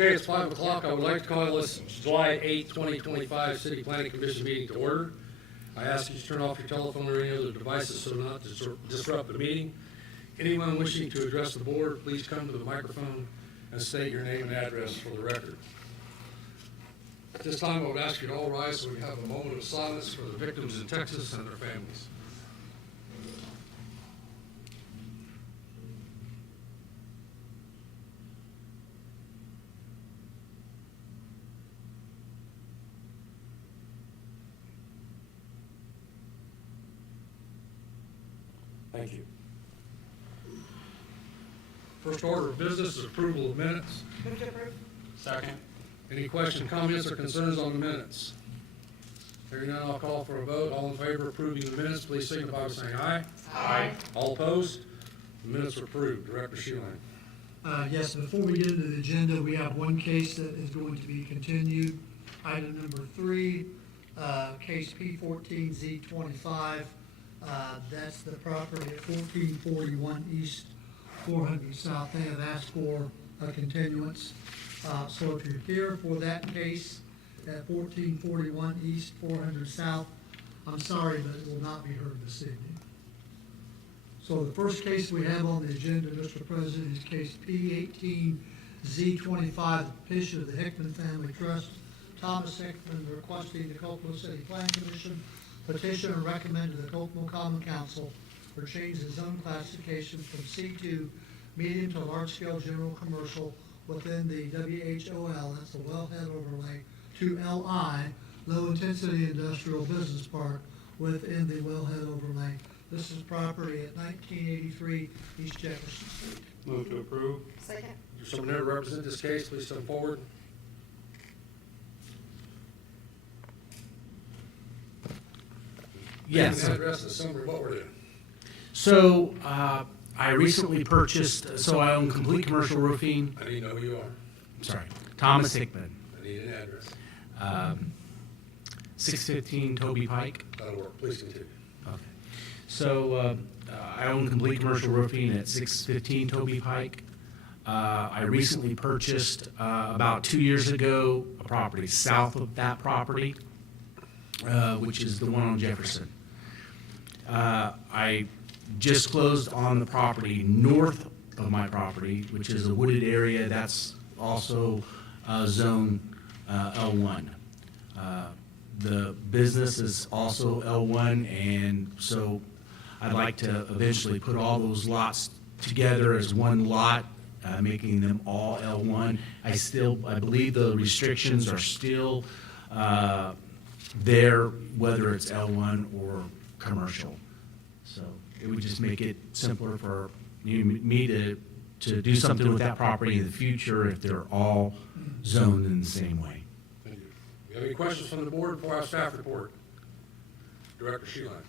Okay, it's 5 o'clock. I would like to call this July 8, 2025 City Planning Commission meeting to order. I ask you to turn off your telephone or any other devices so not to disrupt the meeting. Anyone wishing to address the board, please come to the microphone and state your name and address for the record. At this time, I would ask you to all rise so we have a moment of silence for the victims in Texas and their families. Thank you. First order of business is approval of minutes. Move to approve. Second. Any questions, comments, or concerns on the minutes? Hearing none, I'll call for a vote. All in favor of approving the minutes, please signify by saying aye. Aye. All opposed? The minutes are approved. Director Sheehan. Yes, before we get into the agenda, we have one case that is going to be continued. Item number 3, case P14Z25. That's the property at 1441 East, 400 South. They have asked for a continuance. So if you're here for that case at 1441 East, 400 South, I'm sorry, but it will not be heard this evening. So the first case we have on the agenda, Mr. President, is case P18Z25, the petition of the Hickman Family Trust. Thomas Hickman requesting the Kokomo City Planning Commission petition and recommend to the Kokomo Common Council for change in zone classification from C2 medium to large-scale general commercial within the WHOL, that's the wellhead overlay, to LI, low-intensity industrial business park within the wellhead overlay. This is property at 1983 East Jefferson Street. Move to approve. Second. Is there someone here to represent this case? Please step forward. Yes. Name and address and summary of what we're doing. So I recently purchased, so I own Complete Commercial Roofing. I need to know who you are. Sorry, Thomas Hickman, I need an address. 615 Toby Pike. That'll work. Please continue. Okay. So I own Complete Commercial Roofing at 615 Toby Pike. I recently purchased about 2 years ago a property south of that property, which is the one on Jefferson. I just closed on the property north of my property, which is a wooded area. That's also zone L1. The business is also L1, and so I'd like to eventually put all those lots together as one lot, making them all L1. I believe the restrictions are still there, whether it's L1 or commercial. So it would just make it simpler for me to do something with that property in the future if they're all zoned in the same way. Thank you. You have any questions from the board before our staff report? Director Sheehan.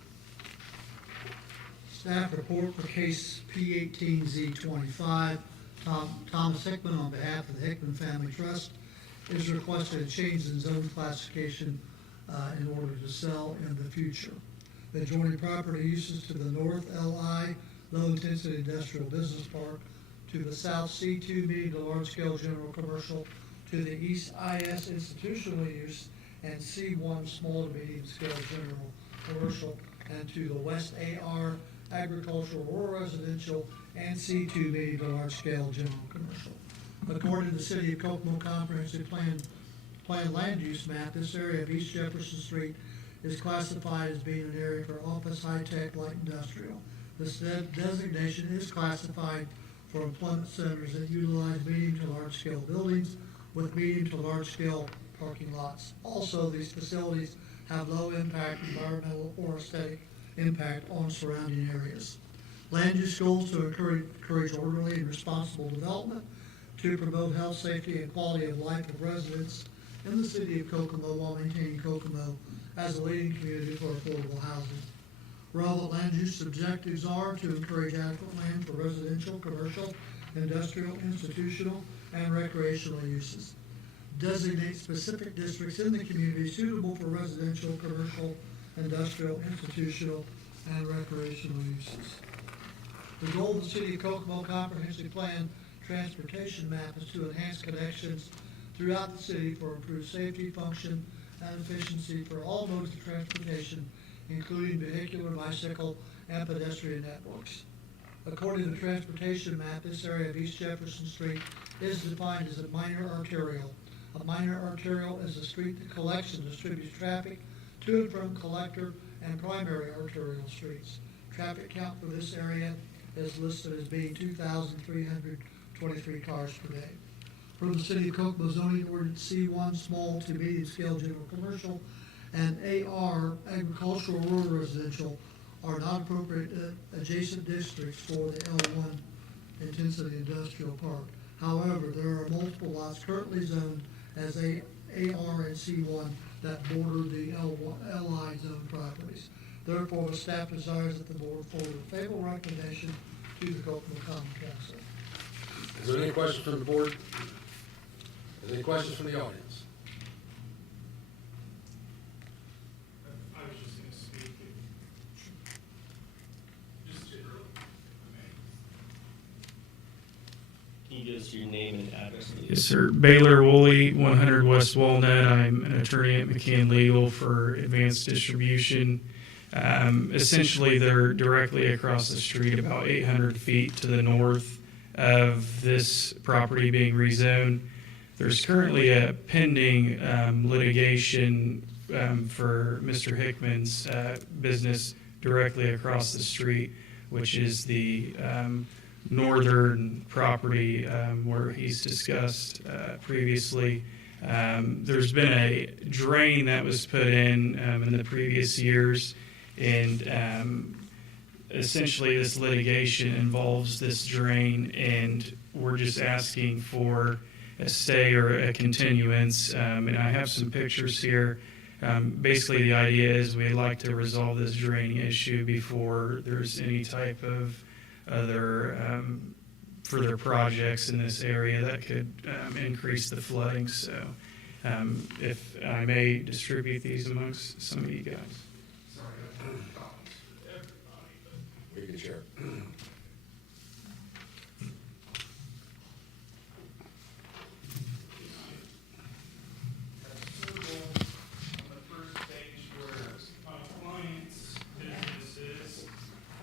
Staff report for case P18Z25. Thomas Hickman, on behalf of the Hickman Family Trust, is requested a change in zone classification in order to sell in the future. The adjoining property uses to the north, LI, low-intensity industrial business park, to the south, C2, medium to large-scale general commercial, to the east, IS, institutional use, and C1, small to medium-scale general commercial, and to the west, AR, agricultural or residential, and C2, medium to large-scale general commercial. According to the City of Kokomo Comprehensive Plan land use map, this area of East Jefferson Street is classified as being an area for office, high-tech, light industrial. This designation is classified for employment centers that utilize medium to large-scale buildings with medium to large-scale parking lots. Also, these facilities have low impact environmental or aesthetic impact on surrounding areas. Land use goals to encourage orderly and responsible development, to promote health, safety, and quality of life of residents in the City of Kokomo while maintaining Kokomo as a leading community for affordable housing. Relevant land use objectives are to encourage adequate land for residential, commercial, industrial, institutional, and recreational uses. Designate specific districts in the community suitable for residential, commercial, industrial, institutional, and recreational uses. The goal of the City of Kokomo Comprehensive Plan transportation map is to enhance connections throughout the city for improved safety, function, and efficiency for all modes of transportation, including vehicular, bicycle, and pedestrian networks. According to the transportation map, this area of East Jefferson Street is defined as a minor arterial. A minor arterial is a street that collects and distributes traffic to and from collector and primary arterial streets. Traffic count for this area is listed as being 2,323 cars per day. From the City of Kokomo zoning ordinance C1, small to medium scale general commercial, and AR, agricultural rural residential, are not appropriate adjacent districts for the L1 intensity industrial park. However, there are multiple lots currently zoned as AR and C1 that border the LI zone properties. Therefore, the staff desires that the board forward a favorable recommendation to the Kokomo Common Council. Is there any questions from the board? Is there any questions from the audience? I was just going to speak, just generally. Can you give us your name and address, please? Yes, sir. Baylor Woolley, 100 West Walnut. I'm an attorney at McCann Legal for Advanced Distribution. Essentially, they're directly across the street, about 800 feet to the north of this property being rezoned. There's currently a pending litigation for Mr. Hickman's business directly across the street, which is the northern property where he's discussed previously. There's been a drain that was put in the previous years, and essentially this litigation involves this drain, and we're just asking for a stay or a continuance. And I have some pictures here. Basically, the idea is we'd like to resolve this draining issue before there's any type of other further projects in this area that could increase the flooding. So if I may distribute these amongst some of you guys. We can share.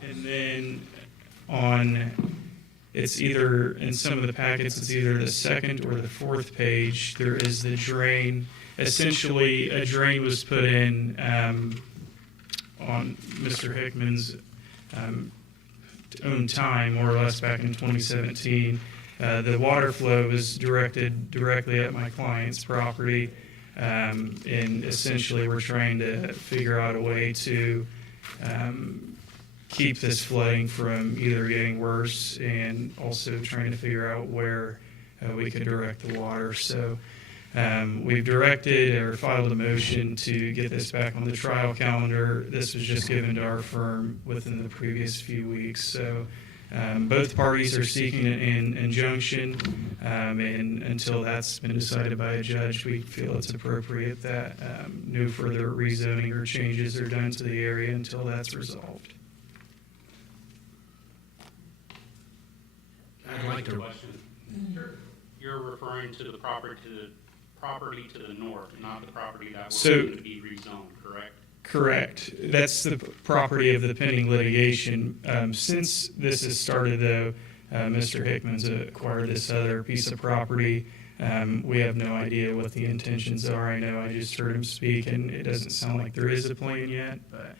And then it's either, in some of the packets, it's either the second or the fourth page, there is the drain. Essentially, a drain was put in on Mr. Hickman's own time, more or less back in 2017. The water flow was directed directly at my client's property, and essentially we're trying to figure out a way to keep this flooding from either getting worse, and also trying to figure out where we could direct the water. So we've directed or filed a motion to get this back on the trial calendar. This was just given to our firm within the previous few weeks. So both parties are seeking an injunction, and until that's been decided by a judge, we feel it's appropriate that no further rezoning or changes are done to the area until that's resolved. I'd like to. Sure. You're referring to the property to the north, not the property that was So- going to be rezoned, correct? Correct. That's the property of the pending litigation. Since this has started, though, Mr. Hickman's acquired this other piece of property. We have no idea what the intentions are. I know I just heard him speak, and it doesn't sound like there is a plan yet. But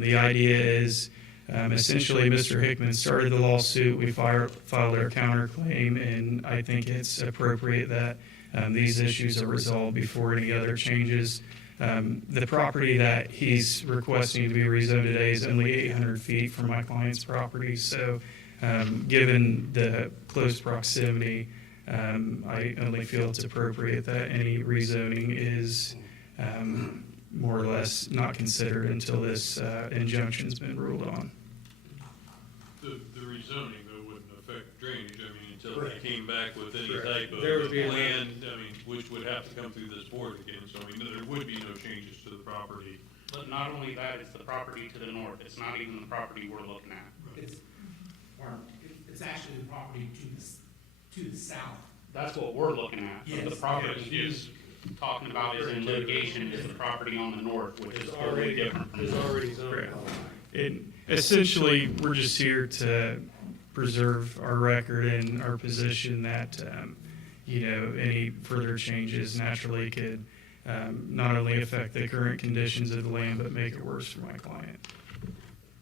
the idea is essentially Mr. Hickman started the lawsuit. We filed our counterclaim, and I think it's appropriate that these issues are resolved before any other changes. The property that he's requesting to be rezoned today is only 800 feet from my client's property. So given the close proximity, I only feel it's appropriate that any rezoning is more or less not considered until this injunction's been ruled on. The rezoning, though, wouldn't affect drainage, I mean, until they Correct. came back with any Correct. type of There would be plan, I mean, which would have to come through this board again, so I mean, there would be no changes to the property. But not only that, it's the property to the north. It's not even the property we're looking at. It's actually the property to to the south. That's what we're looking at. But the Yes. property he's talking about is in litigation is the property on the north, which is totally different. There's already zoning. And essentially, we're just here to preserve our record and our position that, any further changes naturally could not only affect the current conditions of the land, but make it worse for my client.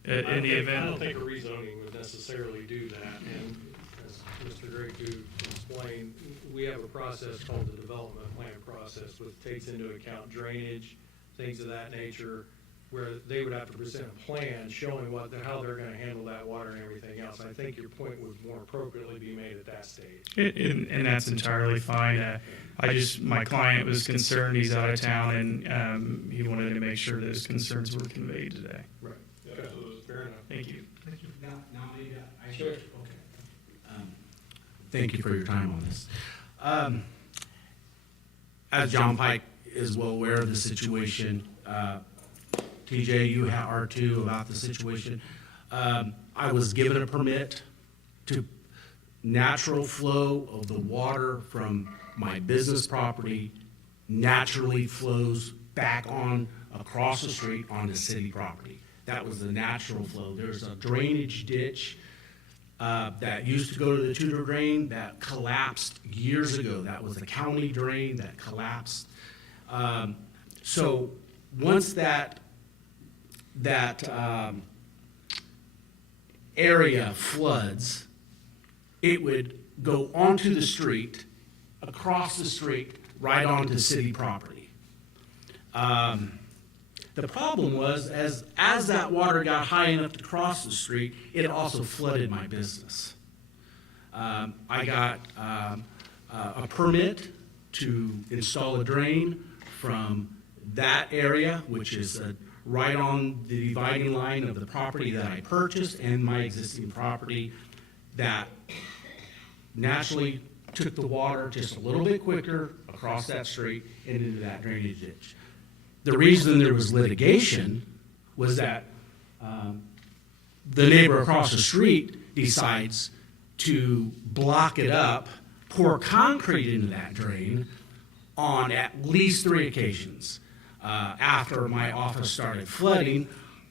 In the I event. don't think a rezoning would necessarily do that, and as Mr. Greco explained, we have a process called the development plan process, which takes into account drainage, things of that nature, where they would have to present a plan showing how they're gonna handle that water and everything else. I think your point would more appropriately be made at that stage. And that's entirely fine. My client was concerned, he's out of town, and he wanted to make sure those concerns were conveyed today. Right. Absolutely. Fair enough. Thank you. Now maybe I Sure. Okay. Thank you for your time on this. As John Pike is well aware of the situation, TJ, you are too about the situation. I was given a permit to natural flow of the water from my business property naturally flows back on across the street onto city property. That was the natural flow. There's a drainage ditch that used to go to the Tudor drain that collapsed years ago. That was a county drain that collapsed. So once that area floods, it would go onto the street, across the street, right onto city property. The problem was, as that water got high enough to cross the street, it also flooded my business. I got a permit to install a drain from that area, which is right on the dividing line of the property that I purchased and my existing property, that naturally took the water just a little bit quicker across that street and into that drainage ditch. The reason there was litigation was that the neighbor across the street decides to block it up, pour concrete into that drain on at least 3 occasions. After my office started flooding,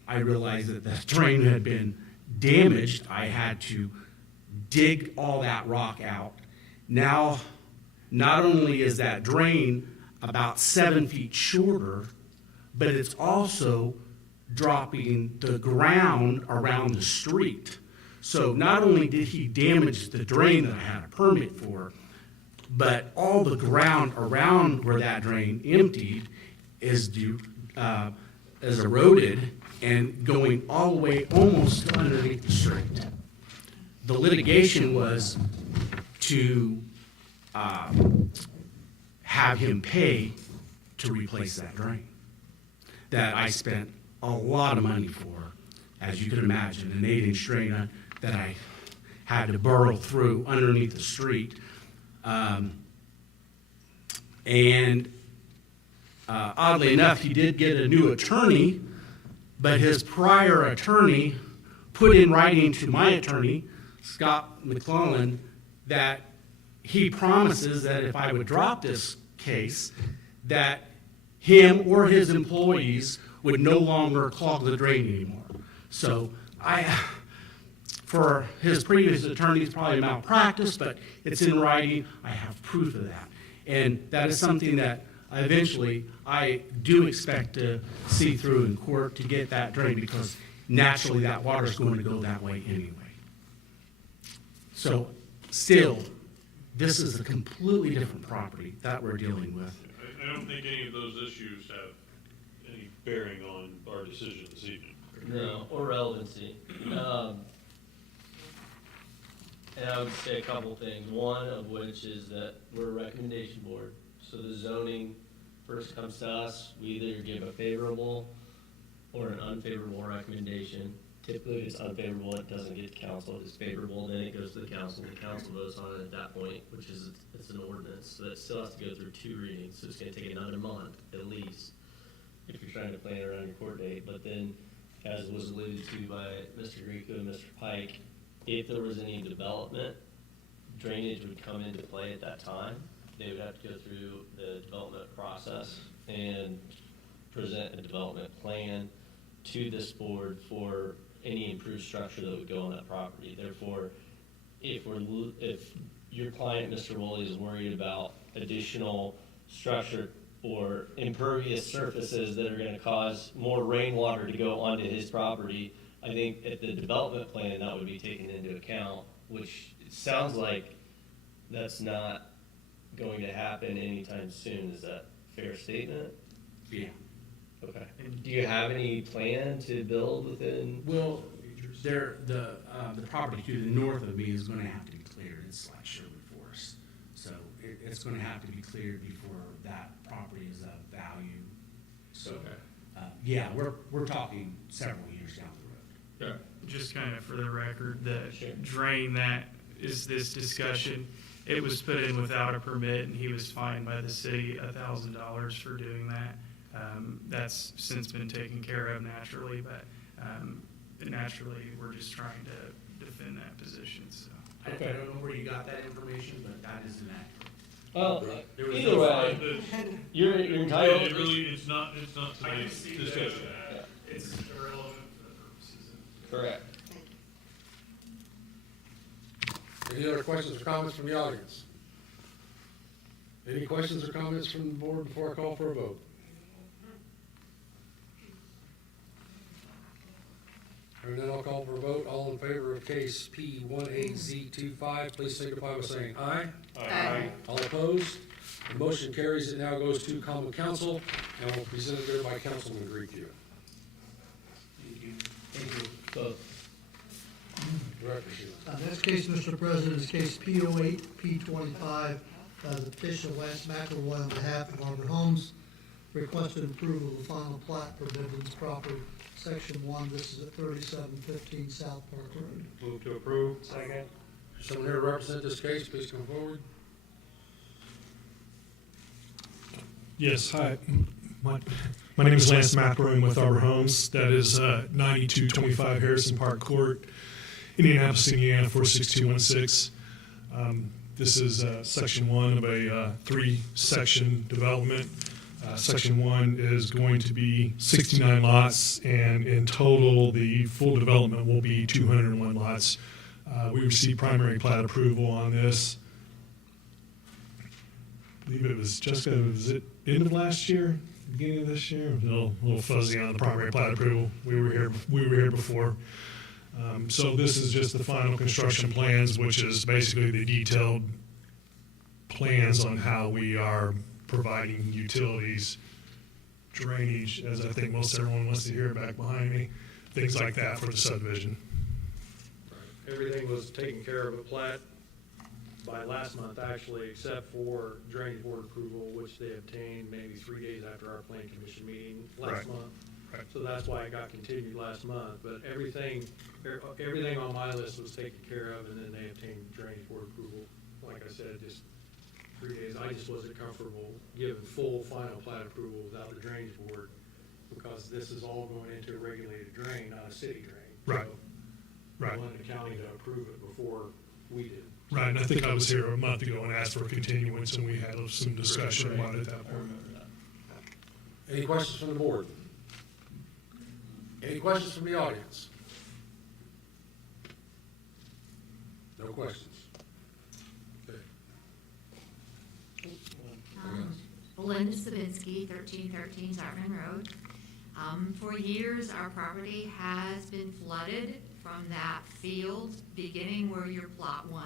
I realized that the drain had been damaged. I had to dig all that rock out. Now, not only is that drain about 7 feet shorter, but it's also dropping the ground around the street. So not only did he damage the drain that I had a permit for, but all the ground around where that drain emptied is eroded and going all the way almost to underneath the street. The litigation was to have him pay to replace that drain that I spent a lot of money for, as you can imagine, an 8-inch drain that I had to burrow through underneath the street. Oddly enough, he did get a new attorney, but his prior attorney put in writing to my attorney, Scott McClellan, that he promises that if I would drop this case, that him or his employees would no longer clog the drain anymore. So for his previous attorneys, probably malpractice, but it's in writing. I have proof of that. And that is something that eventually I do expect to see through in court to get that drain, because naturally that water is going to go that way anyway. So still, this is a completely different property that we're dealing with. I don't think any of those issues have any bearing on our decision this evening. No, or relevancy. And I would say a couple things. One of which is that we're a recommendation board. So the zoning first comes to us. We either give a favorable or an unfavorable recommendation. Typically, if it's unfavorable, it doesn't get to council. If it's favorable, then it goes to the council. The council votes on it at that point, which is, it's an ordinance. So that still has to go through 2 readings. So it's gonna take another month at least if you're trying to plan around your court date. But then, as was alluded to by Mr. Greco and Mr. Pike, if there was any development, drainage would come into play at that time. They would have to go through the development process and present a development plan to this board for any improved structure that would go on that property. Therefore, if your client, Mr. Woolley, is worried about additional structure or impervious surfaces that are gonna cause more rainwater to go onto his property, I think at the development plan, that would be taken into account, which it sounds like that's not going to happen anytime soon. Is that a fair statement? Yeah. Okay. Do you have any plan to build within? Well, the property to the north of me is gonna have to be cleared. It's like Sherwood Forest. So it's gonna have to be cleared before that property is of value. So, yeah, we're talking several years down the road. Yeah. Just kind of for the record, the Sure. drain that is this discussion, it was put in without a permit, and he was fined by the city $1,000 for doing that. That's since been taken care of naturally, but naturally, we're just trying to defend that position, so. I don't know where you got that information, but that is inaccurate. Well, There was either no way, fine, you're but entitled. it really, it's not tonight's discussion. It's irrelevant for the purposes of. Correct. Any other questions or comments from the audience? Any questions or comments from the board before I call for a vote? Hearing none, I'll call for a vote. All in favor of case P18Z25, please signify by saying aye. Aye. All opposed? The motion carries. It now goes to common council and will be presented there by Councilman Grieco. Both. Director Sheila. Next case, Mr. President, is case P08, P25, the petition of Lance McElroy on behalf of Arbor Homes, requested approval of the final plat for Midlands property, section 1. This is at 3715 South Park Road. Move to approve. Second. Someone here to represent this case, please come forward. Yes, hi. My name is Lance McElroy with Arbor Homes. That is 9225 Harrison Park Court, Indianapolis, Indiana 46216. This is section 1 of a 3-section development. Section 1 is going to be 69 lots, and in total, the full development will be 201 lots. We received primary plat approval on this. I believe it was, Jessica, was it end of last year, beginning of this year? A little fuzzy on the primary plat approval. We were here before. So this is just the final construction plans, which is basically the detailed plans on how we are providing utilities, drainage, as I think most everyone wants to hear back behind me, things like that for the subdivision. Everything was taken care of at plat by last month, actually, except for drainage board approval, which they obtained maybe 3 days after our planning commission meeting last Right. month. Right. So that's why it got continued last month, but everything on my list was taken care of, and then they obtained drainage board approval. Like I said, just 3 days. I just wasn't comfortable giving full final plat approval without the drainage board, because this is all going into a regulated drain, not a city drain. Right. So Right. I wanted the county to approve it before we did. Right, and I think I was here a month ago and asked for a continuance, and we had some discussion about it at that point. Any questions from the board? Any questions from the audience? No questions. Okay. Belinda Sabinsky, 1313 Zartman Road. For years, our property has been flooded from that field, beginning where your plot 1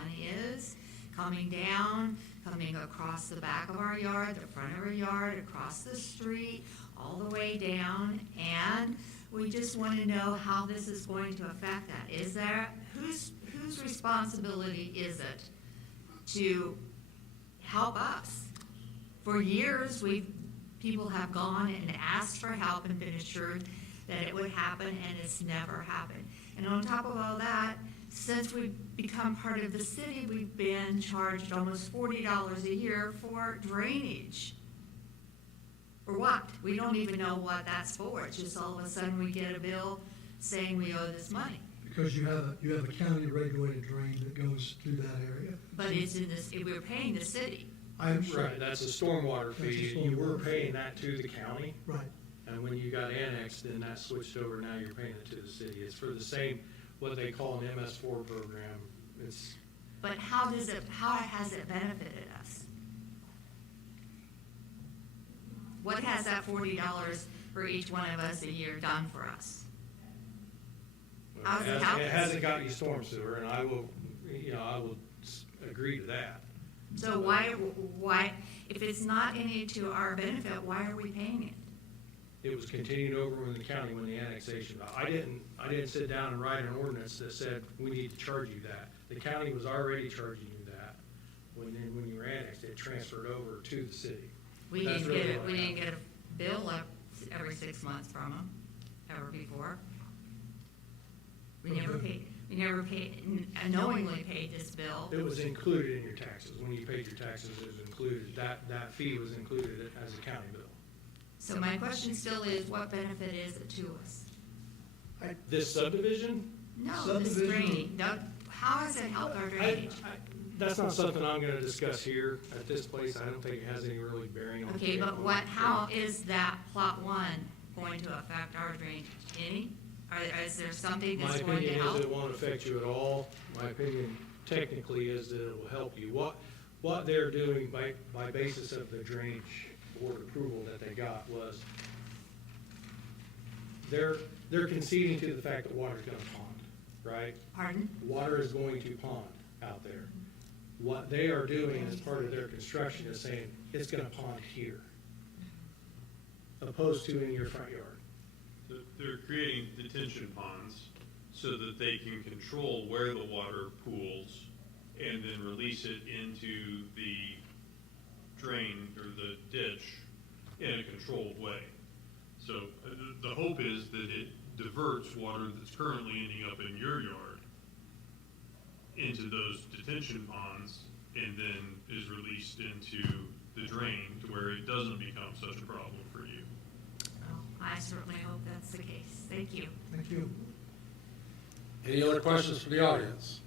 is, coming down, coming across the back of our yard, the front of our yard, across the street, all the way down, and we just want to know how this is going to affect that. Is there, whose responsibility is it to help us? For years, people have gone and asked for help and been assured that it would happen, and it's never happened. And on top of all that, since we've become part of the city, we've been charged almost $40 a year for drainage. For what? We don't even know what that's for. It's just all of a sudden we get a bill saying we owe this money. because you have a county regulated drain that goes through that area. But it's in this, if we're paying the city. I understand. Right, that's a stormwater That's a fee. You were stormwater paying that to the county, Right. and when you got annexed, then that switched over, now you're paying it to the city. It's for the same, what they call an MS4 program. It's, But how has it benefited us? What has that $40 for each one of us a year done for us? How's it helped it us? hasn't got you storm sewer, and I will agree to that. So why, if it's not any to our benefit, why are we paying it? It was continued over in the county when the annexation, I didn't sit down and write an ordinance that said, we need to charge you that. The county was already charging you that. When you were annexed, it transferred over to the city. We That's didn't really get it, what we didn't happened. get a bill every 6 months from them, ever before. We never paid, unknowingly paid this bill. It was included in your taxes. When you paid your taxes, it was included, that fee was included as a county bill. So my question still is, what benefit is it to us? This subdivision? No, this Subdivision. drainage, how has it helped our drainage? That's not something I'm gonna discuss here at this place. I don't think it has any really bearing on. Okay, but how is that plot one going to affect our drainage? Any? Is there something My that's going to opinion is help? it won't affect you at all. My opinion technically is that it will help you. What they're doing by basis of the drainage board approval that they got was they're conceding to the fact that water's gonna pond, right? Pardon? Water is going to pond out there. What they are doing as part of their construction is saying, it's gonna pond here, opposed to in your front yard. They're creating detention ponds so that they can control where the water pools and then release it into the drain or the ditch in a controlled way. So the hope is that it diverts water that's currently ending up in your yard into those detention ponds and then is released into the drain to where it doesn't become such a problem for you. Oh, I certainly hope that's the case. Thank you. Thank you. Any other questions from the audience?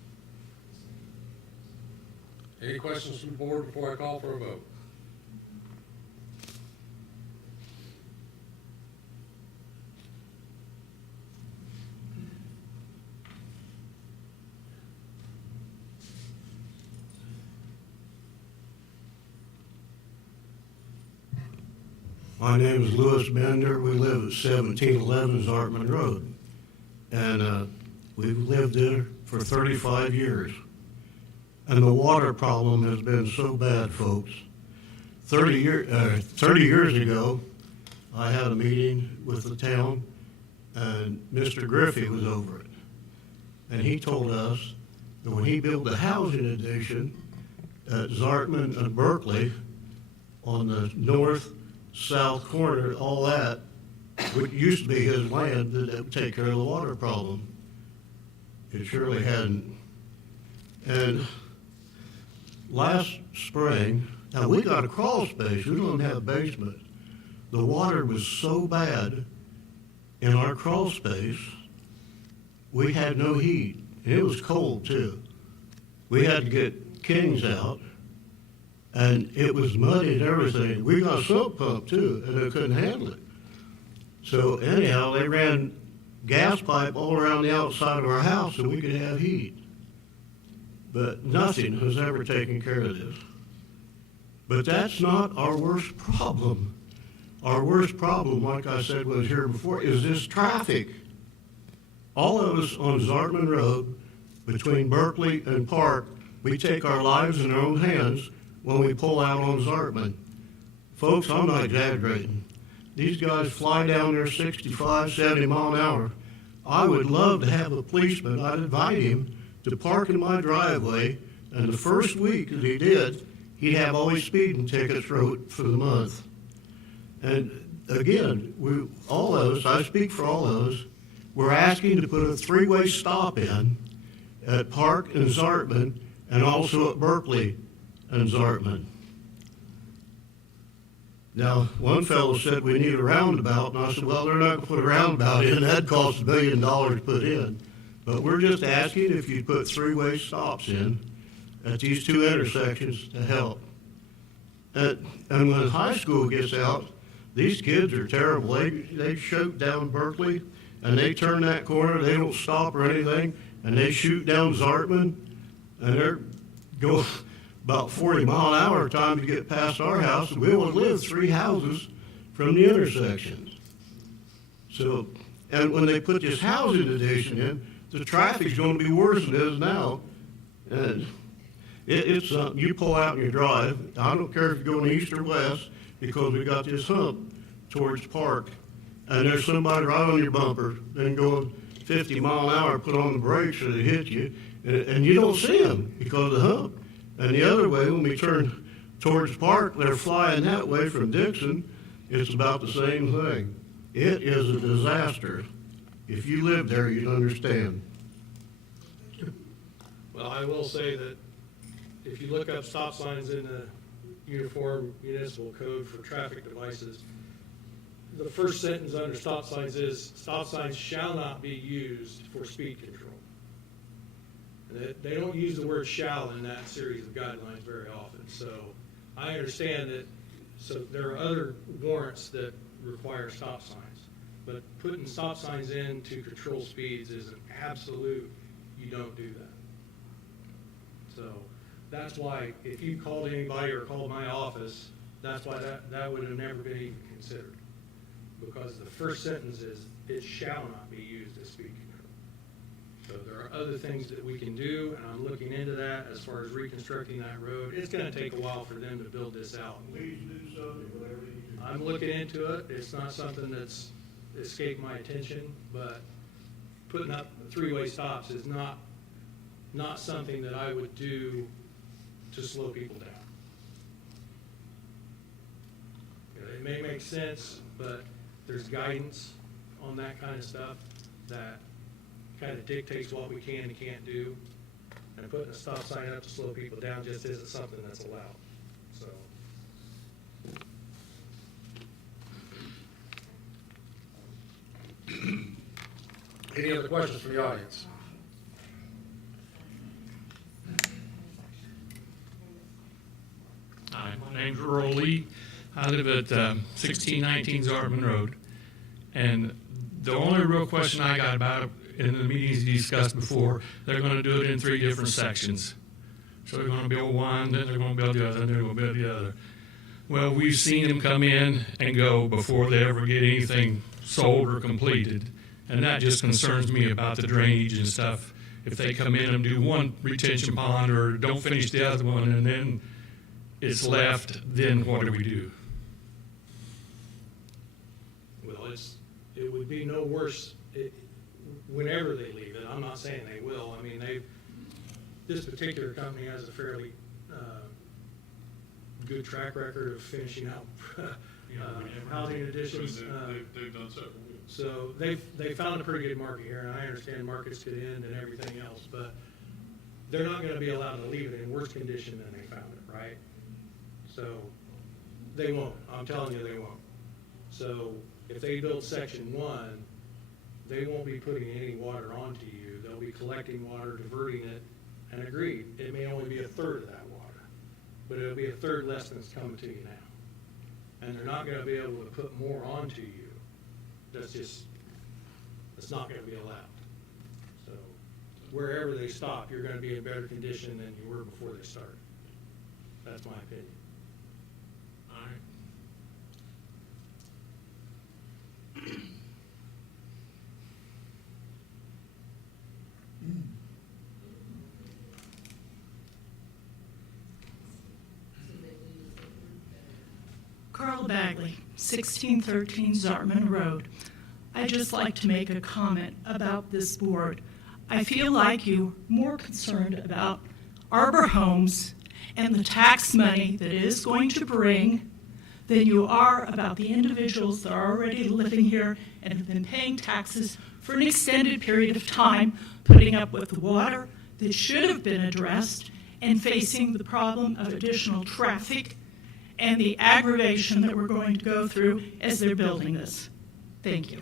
Any questions from the board before I call for a vote? My name is Louis Bender. We live at 1711 Zartman Road. And we've lived there for 35 years. And the water problem has been so bad, folks. 30 years ago, I had a meeting with the town, and Mr. Griffey was over it. And he told us that when he built the housing addition at Zartman and Berkeley on the north-south corner, all that, which used to be his land, that it would take care of the water problem. It surely hadn't. And last spring, now we got a crawl space, we don't have a basement. The water was so bad in our crawl space, we had no heat. It was cold too. We had to get Kings out, and it was muddy and everything. We got a sump pump too, and it couldn't handle it. So anyhow, they ran gas pipe all around the outside of our house so we could have heat. But nothing has ever taken care of this. But that's not our worst problem. Our worst problem, like I said, was here before, is this traffic. All of us on Zartman Road, between Berkeley and Park, we take our lives in our own hands when we pull out on Zartman. Folks, I'm not exaggerating. These guys fly down there 65, 70 mile an hour. I would love to have a policeman. I'd invite him to park in my driveway, and the first week that he did, he'd have all his speeding tickets wrote for the month. And again, all of us, I speak for all of us, we're asking to put a three-way stop in at Park and Zartman, and also at Berkeley and Zartman. Now, one fellow said we need a roundabout, and I said, well, they're not going to put a roundabout in. That'd cost $1 million to put in. But we're just asking if you'd put three-way stops in at these two intersections to help. And when high school gets out, these kids are terrible. They shoot down Berkeley, and they turn that corner, they don't stop or anything, and they shoot down Zartman, and they're going about 40 mile an hour time to get past our house, and we only live 3 houses from the intersections. So, and when they put this housing addition in, the traffic's gonna be worse than it is now. And it's something, you pull out and you drive, I don't care if you're going east or west, because we got this hump towards the park, and there's somebody right on your bumper, then going 50 mile an hour, put on the brakes or they hit you, and you don't see them because of the hump. And the other way, when we turn towards the park, they're flying that way from Dixon, it's about the same thing. It is a disaster. If you live there, you'd understand. Well, I will say that if you look up stop signs in the Uniform Municipal Code for traffic devices, the first sentence under stop signs is, stop signs shall not be used for speed control. And they don't use the word shall in that series of guidelines very often. So I understand that, so there are other warrants that require stop signs. But putting stop signs in to control speeds is an absolute, you don't do that. So that's why if you called anybody or called my office, that's why that would have never been even considered. Because the first sentence is, it shall not be used as speed control. So there are other things that we can do, and I'm looking into that as far as reconstructing that road. It's gonna take a while for them to build this out. Please do something, whatever you can. I'm looking into it. It's not something that's escaped my attention, but putting up three-way stops is not something that I would do to slow people down. It may make sense, but there's guidance on that kind of stuff that kind of dictates what we can and can't do. And putting a stop sign up to slow people down just isn't something that's allowed, so. Any other questions from the audience? Hi, my name's Earl Lee. I live at 1619 Zartman Road. And the only real question I got about it in the meetings you discussed before, they're going to do it in 3 different sections. So they're going to build one, then they're going to build the other, then they're going to build the other. Well, we've seen them come in and go before they ever get anything sold or completed. And that just concerns me about the drainage and stuff. If they come in and do one retention pond or don't finish the other one and then it's left, then what do we do? Well, it would be no worse whenever they leave it. I'm not saying they will. I mean, this particular company has a fairly good track record of finishing out housing additions. They've done several. So they found a pretty good market here, and I understand markets could end and everything else, but they're not gonna be allowed to leave it in worse condition than they found it, right? So they won't, I'm telling you they won't. So if they build section 1, they won't be putting any water onto you. They'll be collecting water, diverting it, and agreed, it may only be a third of that water, but it'll be a third less than it's coming to you now. And they're not gonna be able to put more onto you. That's not gonna be allowed. So wherever they stop, you're gonna be in better condition than you were before they started. That's my opinion. All right. Carl Bagley, 1613 Zartman Road. I'd just like to make a comment about this board. I feel like you're more concerned about Arbor Homes and the tax money that it is going to bring than you are about the individuals that are already living here and have been paying taxes for an extended period of time, putting up with the water that should have been addressed and facing the problem of additional traffic and the aggravation that we're going to go through as they're building this. Thank you.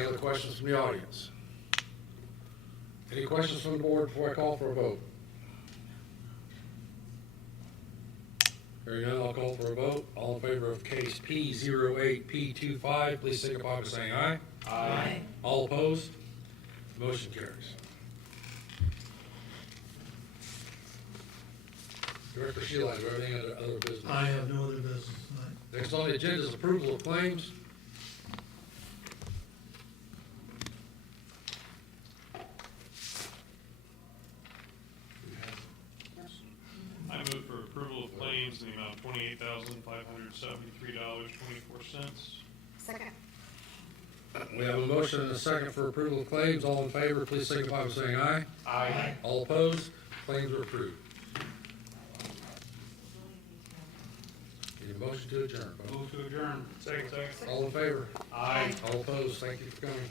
Any other questions from the audience? Any questions from the board before I call for a vote? Hearing none, I'll call for a vote. All in favor of case P08P25, please signify by saying aye. Aye. All opposed? Motion carries. Director Sheila, is there anything other business? I have no other business tonight. Next on the agenda is approval of claims. I move for approval of claims in the amount of $28,573.24. Second. We have a motion and a second for approval of claims. All in favor, please signify by saying aye. Aye. All opposed? Claims are approved. Need a motion to adjourn, folks. Move to adjourn. Second. All in favor? Aye. All opposed? Thank you for coming.